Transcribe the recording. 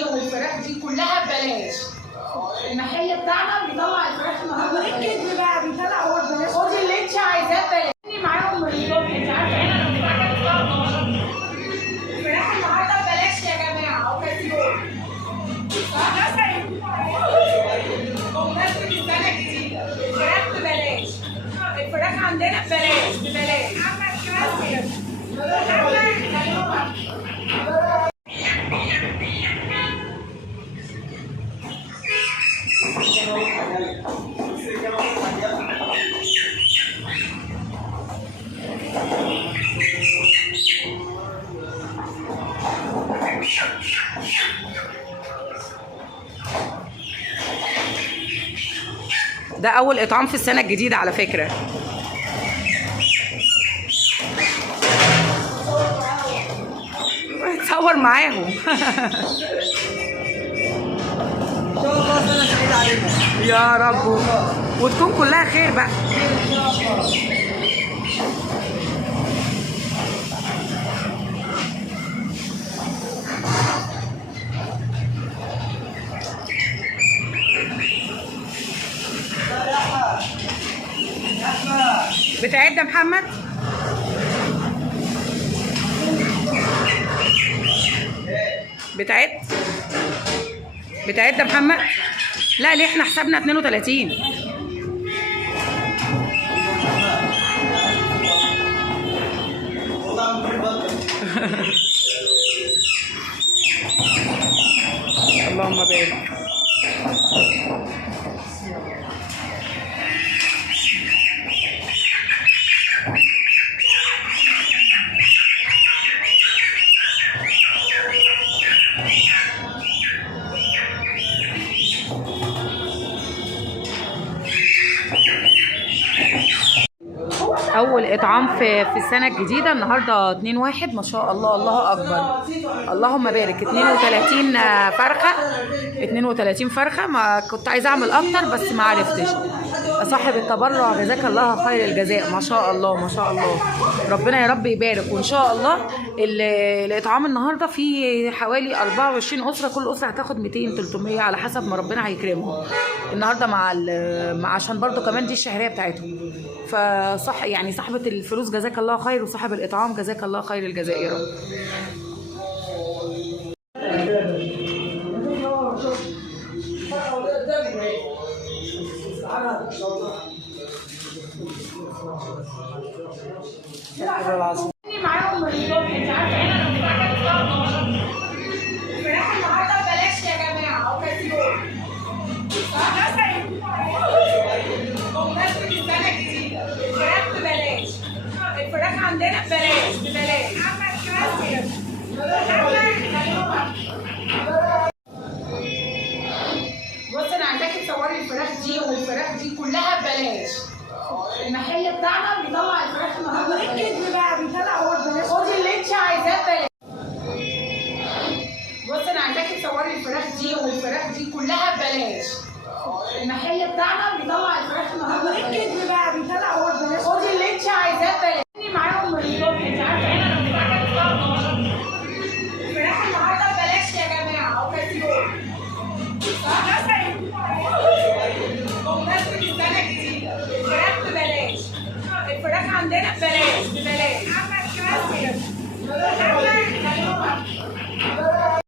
دي والفراخ دي كلها ببلاش. المحل بتاعنا بيطلع الفراخ النهارده ببلاش. الكذب بقى بيطلع هو ببلاش. خدي اللي انت عايزاه ببلاش. معاهم من الصبح، انت عارفه هنا انا بتاعت الساعه 12. الفراخ النهارده ببلاش يا جماعه او كتير. بمناسبة السنة الجديدة الفراخ ببلاش. الفراخ عندنا ببلاش ببلاش. ده أول إطعام في السنة الجديدة على فكرة. تصور معاهم. يا رب وتكون كلها خير بقى. بتعد يا محمد؟ بتعد يا محمد؟ لا ليه احنا حسابنا 32. اللهم بارك. اول اطعام في السنه الجديده النهارده 2/1 ما شاء الله. الله اكبر اللهم بارك. 32 فرخه 32 فرخه. ما كنت عايزه اعمل اكتر بس ما عرفتش. صاحب التبرع جزاك الله خير الجزاء. ما شاء الله ما شاء الله. ربنا يا رب يبارك. وان شاء الله الاطعام النهارده في حوالي 24 اسره. كل اسره هتاخد 200 300 على حسب ما ربنا هيكرمهم النهارده مع عشان برضو كمان دي الشهريه بتاعتهم. فصح يعني صاحبه الفلوس جزاك الله خير وصاحب الاطعام جزاك الله خير الجزاء يا رب. استغفر الله العظيم.